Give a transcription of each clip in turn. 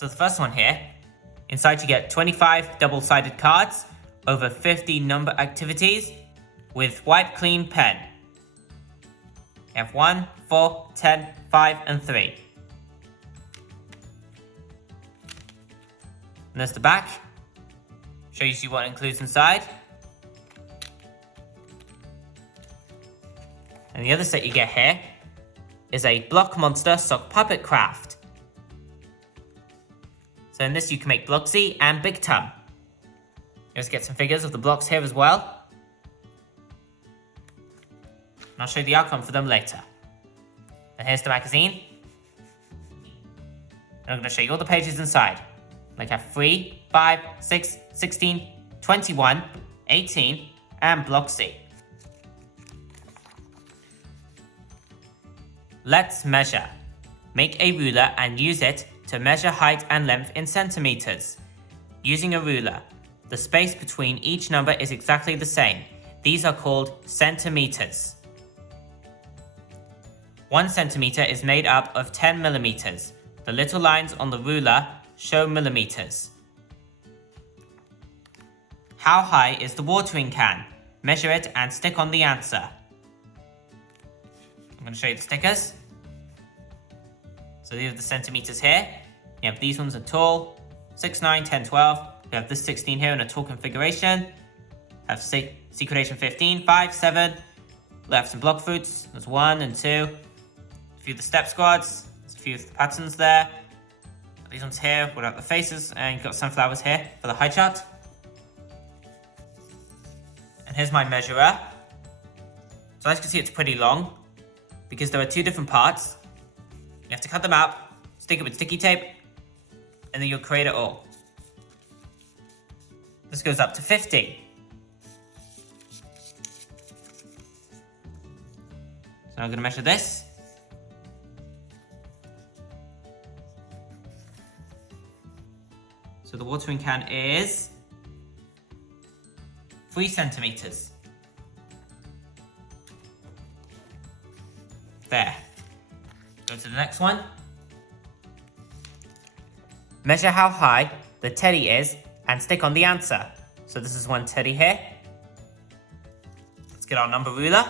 So the first one here, inside you get 25 double-sided cards, over 50 number activities, with wipe clean pen. You have 1, 4, 10, 5, and 3. And there's the back. Shows you what it includes inside. And the other set you get here is a Block Monster Sock Puppet Craft. So in this you can make Bloxy and Big Tum. You also get some figures of the blocks here as well. And I'll show you the outcome for them later. And here's the magazine. And I'm going to show you all the pages inside. Like have 3, 5, 6, 16, 21, 18, and Bloxy. Let's measure. Make a ruler and use it to measure height and length in centimeters. Using a ruler, the space between each number is exactly the same. These are called centimeters. 1 centimeter is made up of 10 millimeters. The little lines on the ruler show millimeters. How high is the watering can? Measure it and stick on the answer. I'm going to show you the stickers. So these are the centimeters here. You have these ones are tall, 6, 9, 10, 12. We have this 16 here in a tall configuration. Have Secretation 15, 5, 7. We have some block fruits. There's 1 and 2. A few of the step squads. There's a few of the patterns there. These ones here without the faces, and you've got sunflowers here for the high chart. And here's my measurer. So as you can see, it's pretty long because there are 2 different parts. You have to cut them out, stick it with sticky tape, and then you'll create it all. This goes up to 50. So I'm going to measure this. So the watering can is 3 centimeters. There. Go to the next one. Measure how high the teddy is and stick on the answer. So this is 1 teddy here. Let's get our number ruler.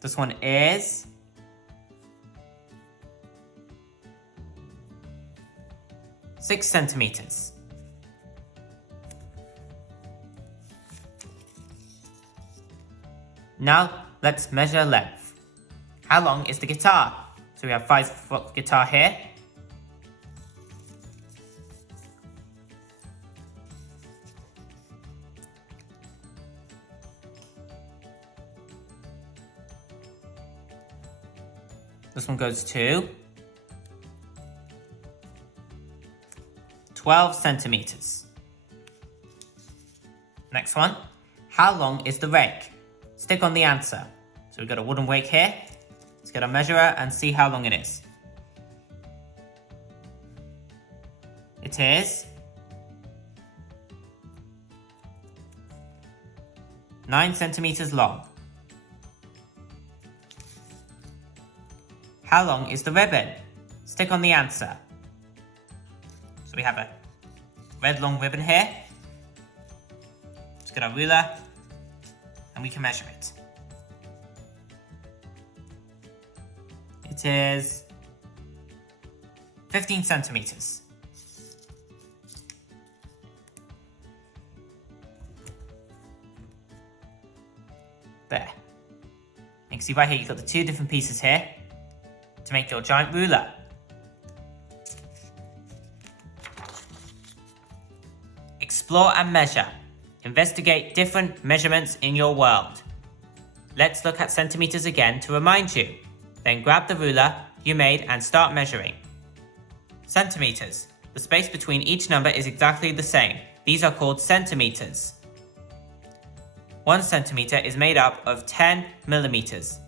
This one is 6 centimeters. Now let's measure length. How long is the guitar? So we have 5-foot guitar here. This one goes to 12 centimeters. Next one. How long is the rake? Stick on the answer. So we've got a wooden rake here. Let's get a measurer and see how long it is. It is 9 centimeters long. How long is the ribbon? Stick on the answer. So we have a red long ribbon here. Let's get our ruler and we can measure it. It is 15 centimeters. There. You can see right here you've got the 2 different pieces here to make your giant ruler. Explore and measure. Investigate different measurements in your world. Let's look at centimeters again to remind you. Then grab the ruler you made and start measuring. Centimeters. The space between each number is exactly the same. These are called centimeters. 1 centimeter is made up of 10 millimeters.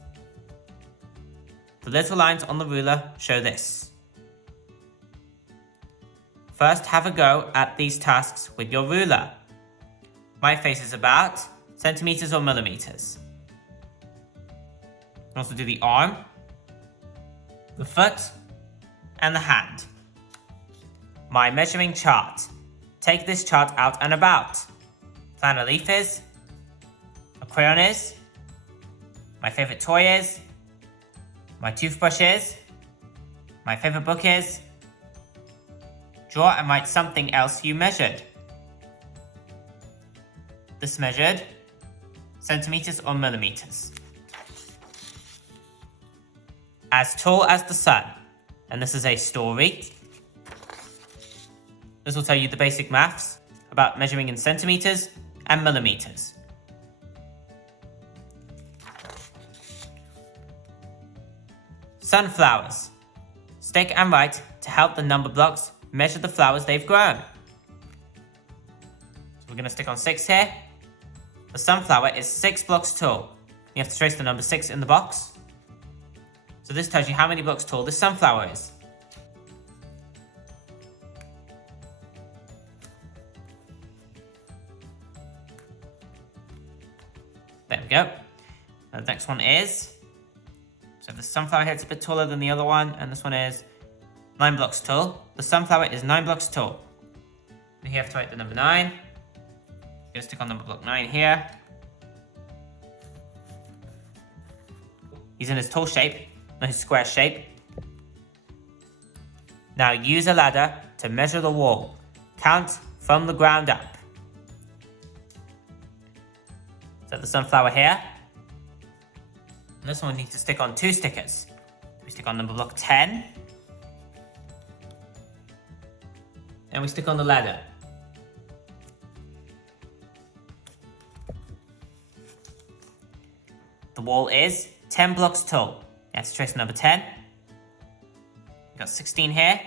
The little lines on the ruler show this. First, have a go at these tasks with your ruler. My face is about centimeters or millimeters. can also do the arm, the foot, and the hand. My measuring chart. Take this chart out and about. Plan a leaf is, a crayon is, my favorite toy is, my toothbrush is, my favorite book is. Draw and write something else you measured. This measured centimeters or millimeters. As tall as the sun. And this is a story. This will tell you the basic maths about measuring in centimeters and millimeters. Sunflowers. Stick and write to help the number blocks measure the flowers they've grown. So we're going to stick on 6 here. The sunflower is 6 blocks tall. You have to trace the number 6 in the box. So this tells you how many blocks tall this sunflower is. There we go. Now the next one is, so the sunflower here is a bit taller than the other one, and this one is 9 blocks tall. The sunflower is 9 blocks tall. We have to write the number 9. We're going to stick on number block 9 here. He's in his tall shape, not his square shape. Now use a ladder to measure the wall. Count from the ground up. So the sunflower here. And this one we need to stick on 2 stickers. We stick on number block 10. And we stick on the ladder. The wall is 10 blocks tall. You have to trace number 10. We've got 16 here.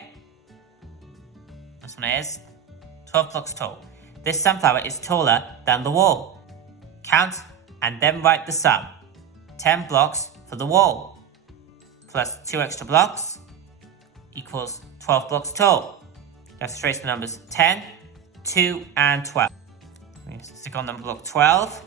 This one is 12 blocks tall. This sunflower is taller than the wall. Count and then write the sum. 10 blocks for the wall plus 2 extra blocks equals 12 blocks tall. You have to trace the numbers 10, 2, and 12. We need to stick on number block 12.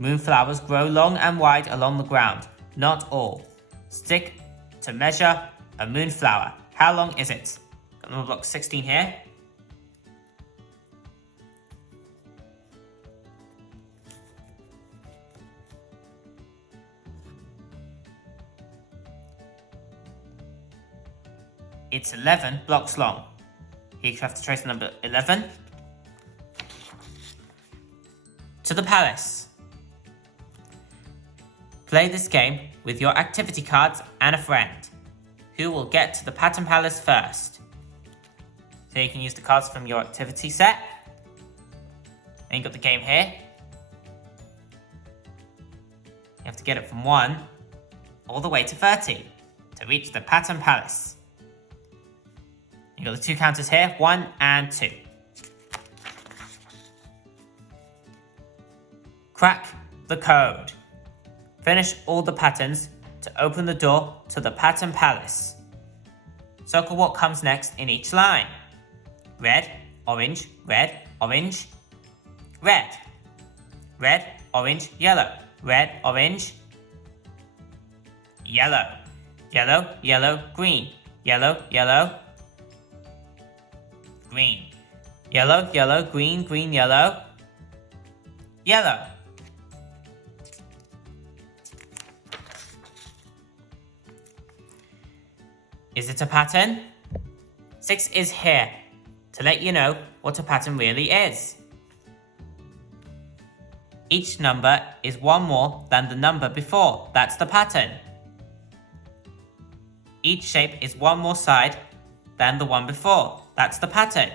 Moonflowers grow long and wide along the ground, not all. Stick to measure a moonflower. How long is it? Got number block 16 here. It's 11 blocks long. Here you have to trace the number 11. To the palace. Play this game with your activity cards and a friend. Who will get to the Pattern Palace first? So you can use the cards from your activity set. And you've got the game here. You have to get it from 1 all the way to 30 to reach the Pattern Palace. You've got the 2 counters here, 1 and 2. Crack the code. Finish all the patterns to open the door to the Pattern Palace. Circle what comes next in each line. Red, orange, red, orange, red. Red, orange, yellow. Red, orange, yellow. Yellow, yellow, green. Yellow, yellow, green. Yellow, yellow, green, green, yellow. Yellow. Is it a pattern? 6 is here to let you know what a pattern really is. Each number is 1 more than the number before. That's the pattern. Each shape is 1 more side than the one before. That's the pattern.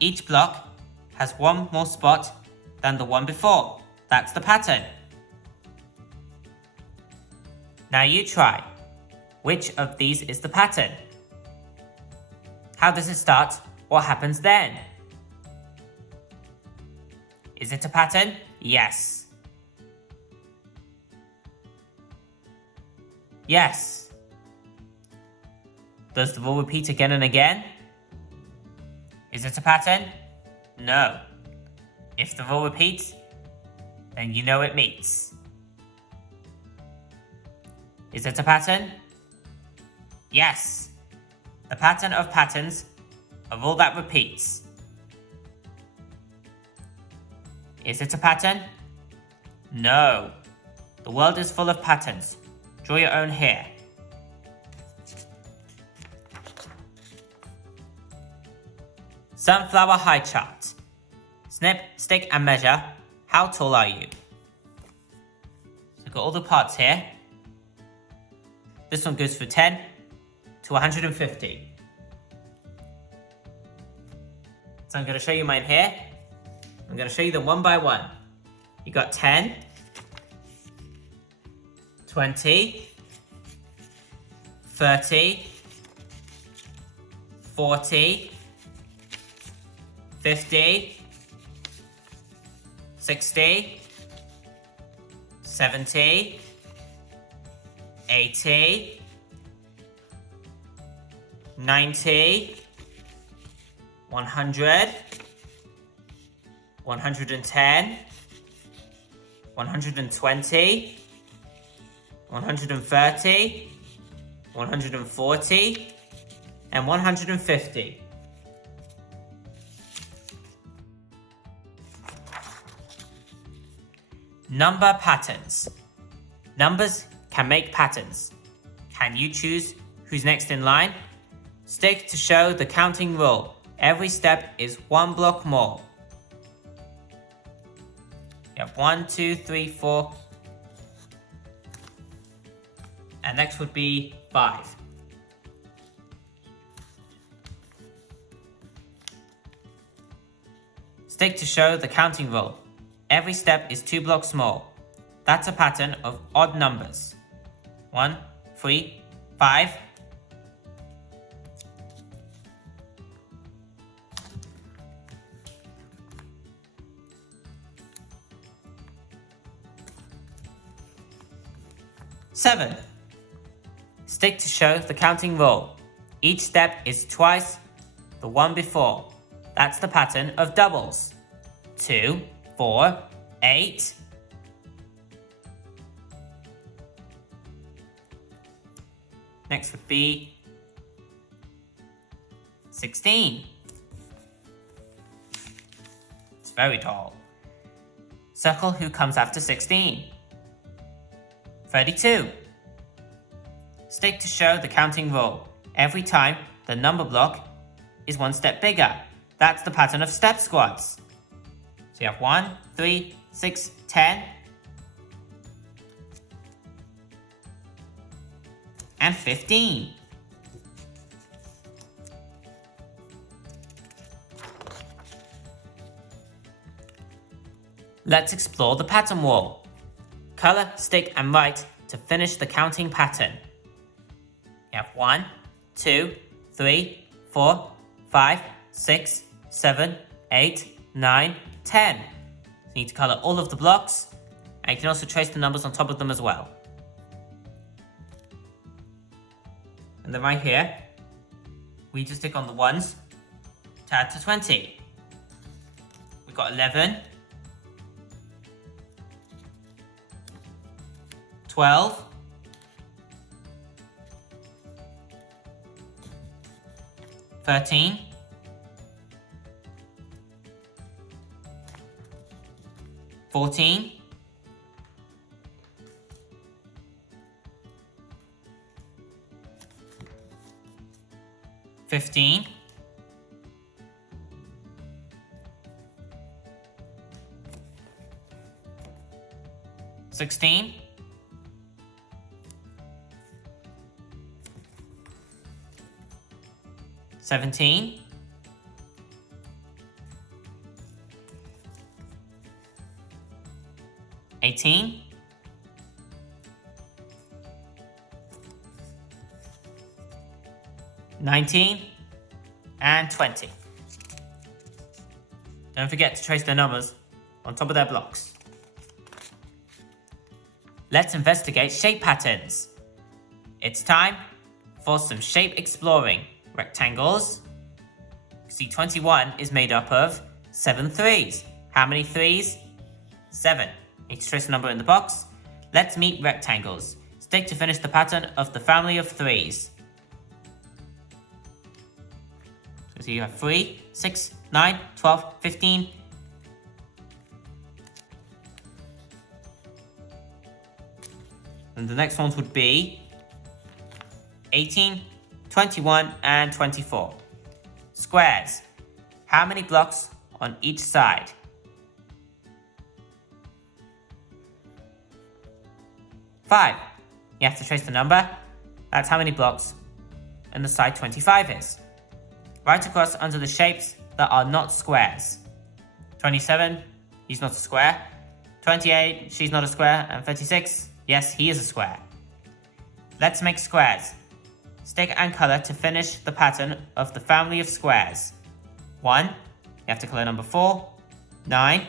Each block has 1 more spot than the one before. That's the pattern. Now you try. Which of these is the pattern? How does it start? What happens then? Is it a pattern? Yes. Yes. Does the rule repeat again and again? Is it a pattern? No. If the rule repeats, then you know it meets. Is it a pattern? Yes. The pattern of patterns, a rule that repeats. Is it a pattern? No. The world is full of patterns. Draw your own here. Sunflower high chart. Snip, stick and measure. How tall are you? So we've got all the parts here. This one goes from 10 to 150. So I'm going to show you mine here. I'm going to show you them one by one. You got 10, 20, 30, 40, 50, 60, 70, 80, 90, 100, 110, 120, 130, 140, and 150. Number patterns. Numbers can make patterns. Can you choose who's next in line? Stick to show the counting rule. Every step is one block more. You have 1, 2, 3, 4. And next would be 5. Stick to show the counting rule. Every step is 2 blocks more. That's a pattern of odd numbers. 1, 3, 5. Seven. Stick to show the counting rule. Each step is twice the one before. That's the pattern of doubles. 2, 4, 8. Next would be 16. It's very tall. Circle who comes after 16. 32. Stick to show the counting rule. Every time the number block is one step bigger. That's the pattern of step squads. So you have 1, 3, 6, 10. And 15. Let's explore the pattern wall. Color, stick and write to finish the counting pattern. You have 1, 2, 3, 4, 5, 6, 7, 8, 9, 10. So you need to color all of the blocks, and you can also trace the numbers on top of them as well. And then right here, we just stick on the ones to add to 20. We've got 11, 12, 13, 14, 15, 16, 17, 18, 19, and 20. Don't forget to trace their numbers on top of their blocks. Let's investigate shape patterns. It's time for some shape exploring. Rectangles. See, 21 is made up of 7 threes. How many 3s? 7. Need to trace a number in the box. Let's meet rectangles. Stick to finish the pattern of the family of 3s. So you have 3, 6, 9, 12, 15. And the next ones would be 18, 21, and 24. Squares. How many blocks on each side? 5. You have to trace the number. That's how many blocks on the side 25 is. Right across under the shapes that are not squares. 27, he's not a square. 28, she's not a square. And 36, yes, he is a square. Let's make squares. Stick and color to finish the pattern of the family of squares. 1, you have to color number 4, 9,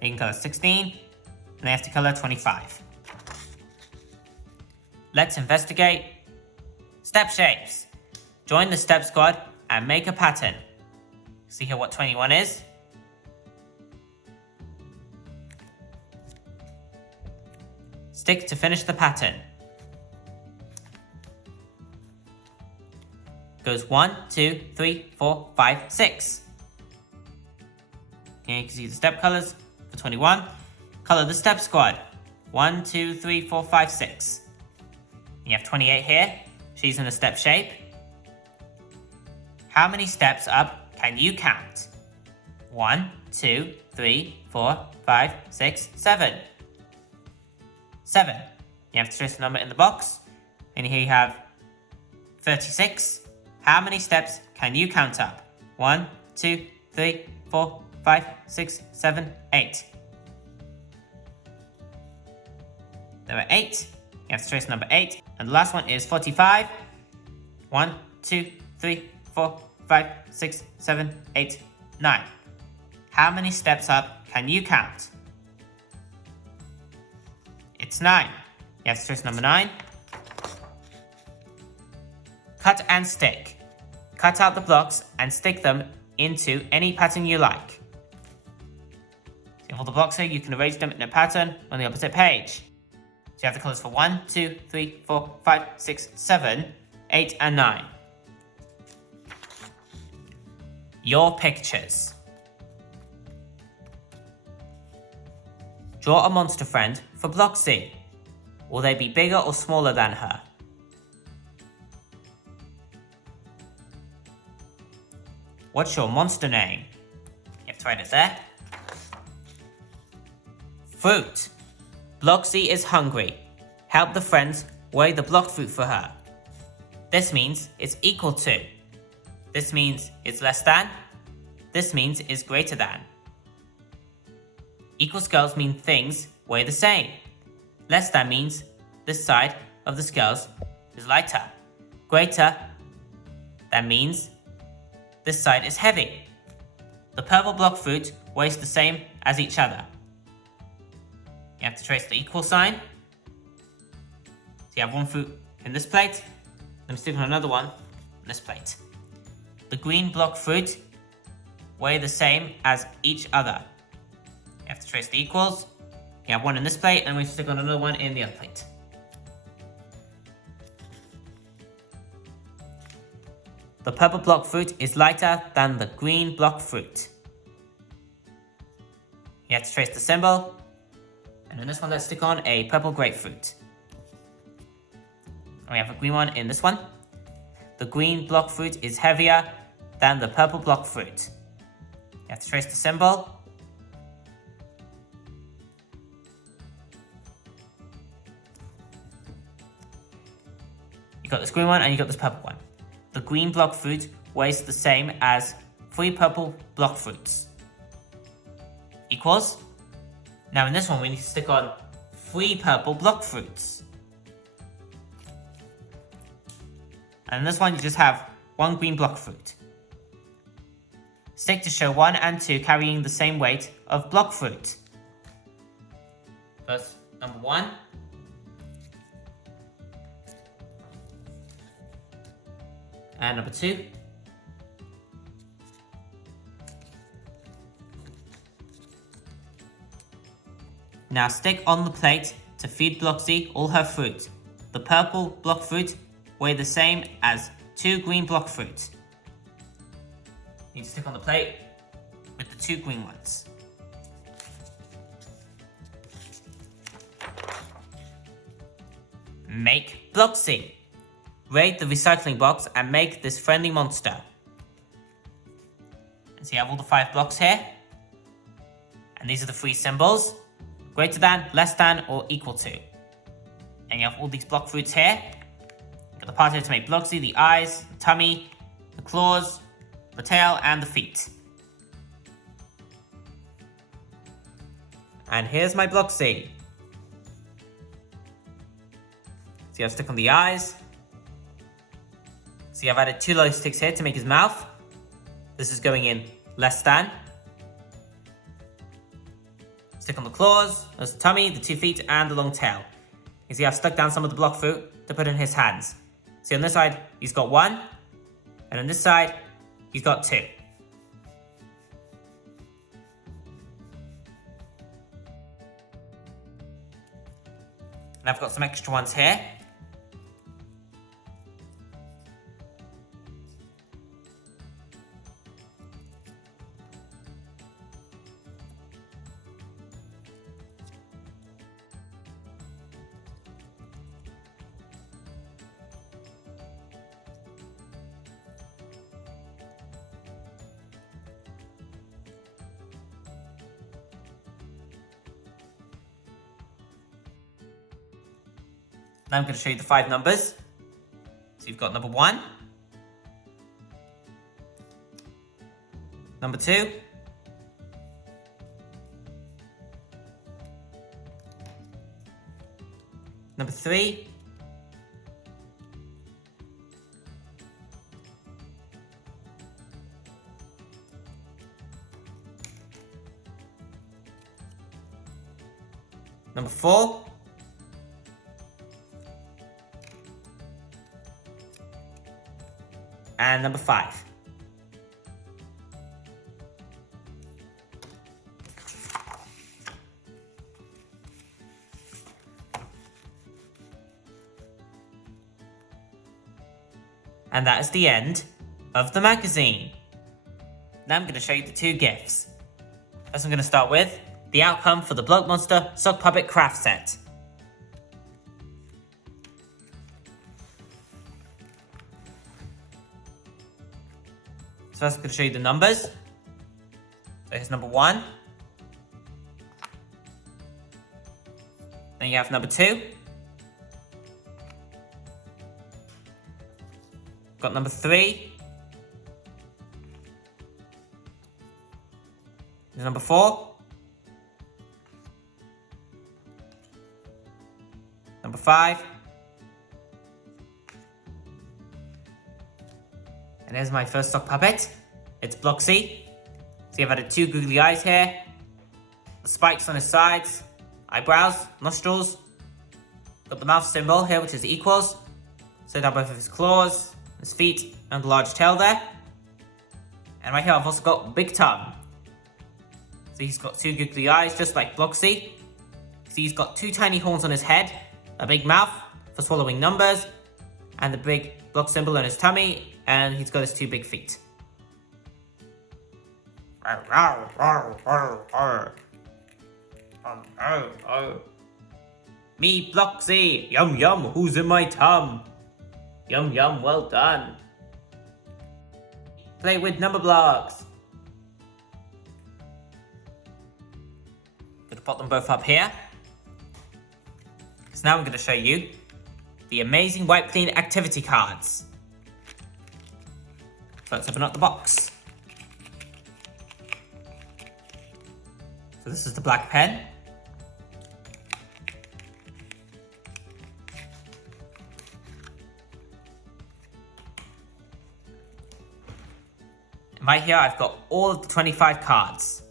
you can color 16, and they have to color 25. Let's investigate step shapes. Join the step squad and make a pattern. See here what 21 is? Stick to finish the pattern. Goes 1, 2, 3, 4, 5, 6. Here you can see the step colors for 21. Color the step squad. 1, 2, 3, 4, 5, 6. You have 28 here. She's in a step shape. How many steps up can you count? 1, 2, 3, 4, 5, 6, 7. 7. You have to trace the number in the box. And here you have 36. How many steps can you count up? 1, 2, 3, 4, 5, 6, 7, 8. There are 8. You have to trace number 8. And the last one is 45. 1, 2, 3, 4, 5, 6, 7, 8, 9. How many steps up can you count? It's 9. You have to trace number 9. Cut and stick. Cut out the blocks and stick them into any pattern you like. So for the blocks here, you can arrange them in a pattern on the opposite page. So you have the colors for 1, 2, 3, 4, 5, 6, 7, 8, and 9. Your pictures. Draw a monster friend for Bloxy. Will they be bigger or smaller than her? What's your monster name? You have to write it there. Fruit. Bloxy is hungry. Help the friends weigh the block fruit for her. This means it's equal to. This means it's less than. This means it's greater than. Equal scales mean things weigh the same. Less than means this side of the scales is lighter. Greater than means this side is heavy. The purple block fruit weighs the same as each other. You have to trace the equal sign. So you have one fruit in this plate. Let me stick on another one on this plate. The green block fruit weigh the same as each other. You have to trace the equals. You have one in this plate, and we stick on another one in the other plate. The purple block fruit is lighter than the green block fruit. You have to trace the symbol. And in this one, let's stick on a purple grapefruit. And we have a green one in this one. The green block fruit is heavier than the purple block fruit. You have to trace the symbol. You got this green one and you got this purple one. The green block fruit weighs the same as 3 purple block fruits. Equals. Now in this one we need to stick on 3 purple block fruits. And in this one you just have 1 green block fruit. Stick to show 1 and 2 carrying the same weight of block fruit. First, number 1. And number 2. Now stick on the plate to feed Bloxy all her fruit. The purple block fruit weigh the same as 2 green block fruit. You need to stick on the plate with the 2 green ones. Make Bloxy. Raid the recycling box and make this friendly monster. And so you have all the 5 blocks here. And these are the 3 symbols. Greater than, less than, or equal to. And you have all these block fruits here. You've got the part here to make Bloxy, the eyes, the tummy, the claws, the tail, and the feet. And here's my Bloxy. So you have to stick on the eyes. So I've added 2 light sticks here to make his mouth. This is going in less than. Stick on the claws, there's the tummy, the 2 feet, and the long tail. You see I've stuck down some of the block fruit to put in his hands. See on this side, he's got 1. And on this side, he's got 2. And I've got some extra ones here. Now I'm going to show you the 5 numbers. So you've got number 1, number 2, number 3, number 4, and number 5. And that is the end of the magazine. Now I'm going to show you the 2 gifts. First I'm going to start with the outcome for the Block Monster Sock Puppet Craft Set. So first I'm going to show you the numbers. So here's number 1. Then you have number 2. Got number 3. There's number 4. Number 5. And here's my first sock puppet. It's Bloxy. So you've added 2 googly eyes here, the spikes on his sides, eyebrows, nostrils. Got the mouth symbol here, which is equals. So down both of his claws, his feet, and the large tail there. And right here I've also got big tongue. So he's got 2 googly eyes, just like Bloxy. See, he's got 2 tiny horns on his head, a big mouth for swallowing numbers, and the big block symbol on his tummy, and he's got his 2 big feet. Me, Bloxy, yum yum, who's in my tum? Yum yum, well done. Play with Numberblocks. Gonna put them both up here. So now I'm gonna show you the amazing wipe clean activity cards. So let's open up the box. So this is the black pen. And right here I've got all of the 25 cards.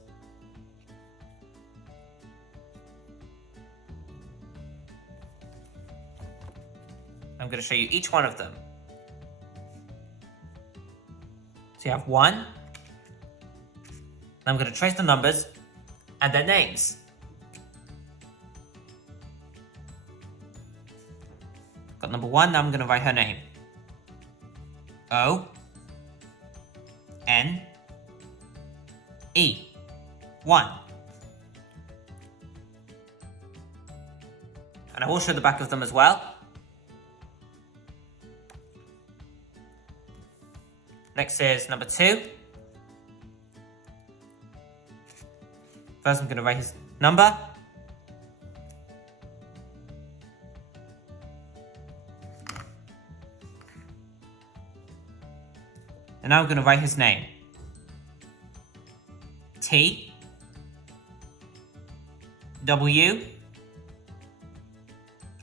I'm going to show you each one of them. So you have 1. I'm going to trace the numbers and their names. got number 1, now I'm going to write her name. O N E 1. And I will show the back of them as well. Next is number 2. First I'm going to write his number. And now I'm going to write his name. T W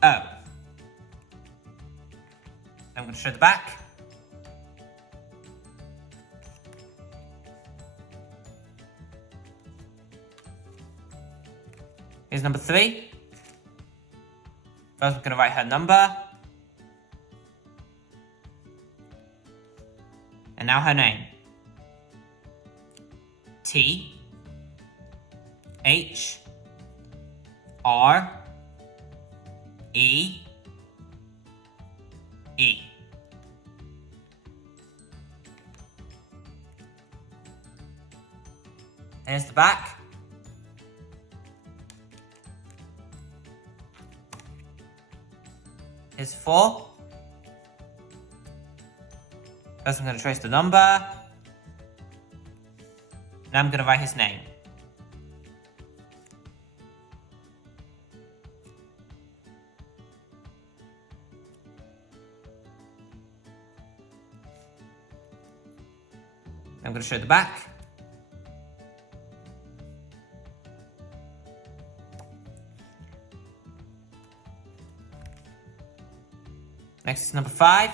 O. I'm going to show the back. Here's number 3. First we're going to write her number. And now her name. T H R E E. There's the back. Here's 4. First I'm going to trace the number. Now I'm going to write his name. I'm going to show the back. Next is number 5.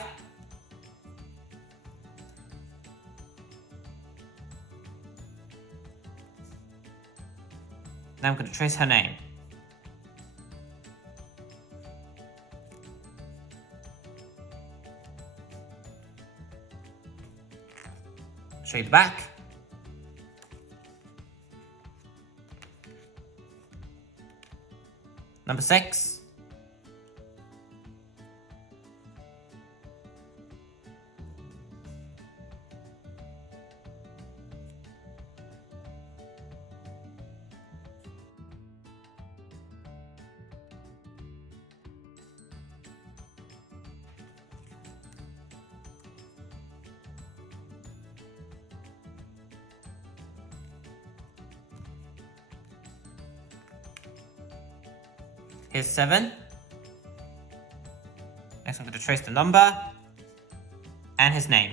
Now I'm going to trace her name. Show you the back. Number 6. Here's 7. Next I'm going to trace the number and his name.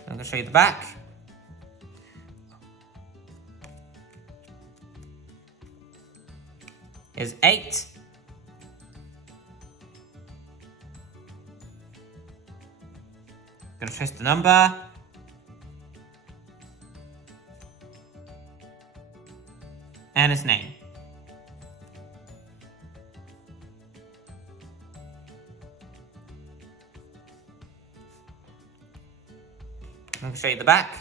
I'm going to show you the back. Is 8. Gonna trace the number. And his name. I'm gonna show you the back.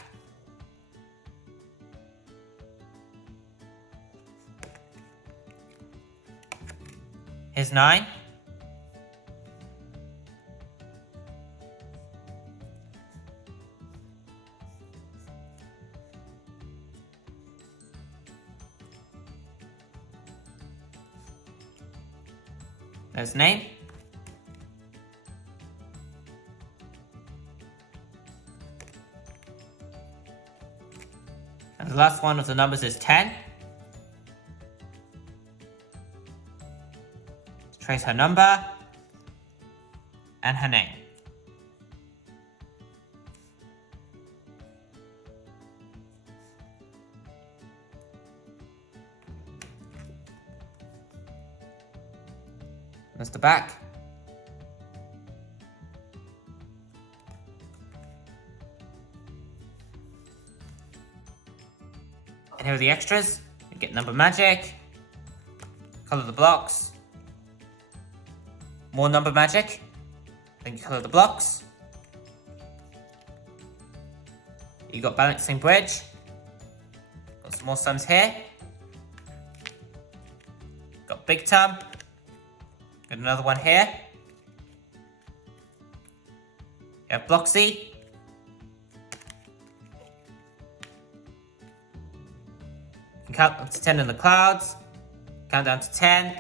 Here's 9. There's name. And the last one of the numbers is 10. Trace her number and her name. That's the back. And here are the extras. You get number magic, color the blocks, More number magic. Then you colour the blocks. You got balancing bridge. Got some more sums here. Got big tub. Got another one here. You have bloxy. You can count up to 10 in the clouds. Count down to 10.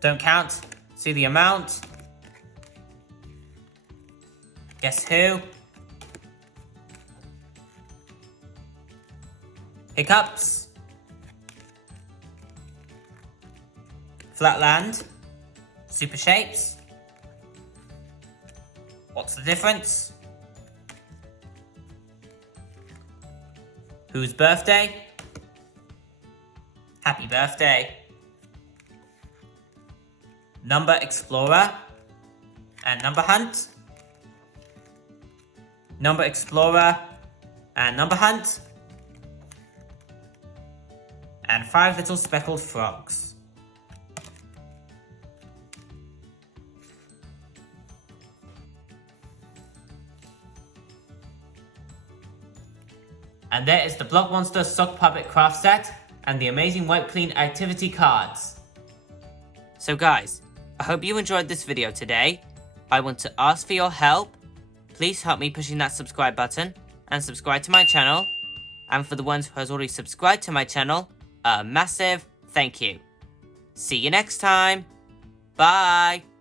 Don't count. See the amount. Guess who? Hiccups. Flatland. Super shapes. What's the difference? Whose birthday? Happy birthday. Number Explorer and Number Hunt. Number Explorer and Number Hunt. And 5 little speckled frogs. And there is the Block Monster Sock Puppet craft set and the amazing Wipe Clean activity cards. So guys, I hope you enjoyed this video today. I want to ask for your help. Please help me pushing that subscribe button and subscribe to my channel. And for the ones who has already subscribed to my channel, a massive thank you. See you next time. Bye.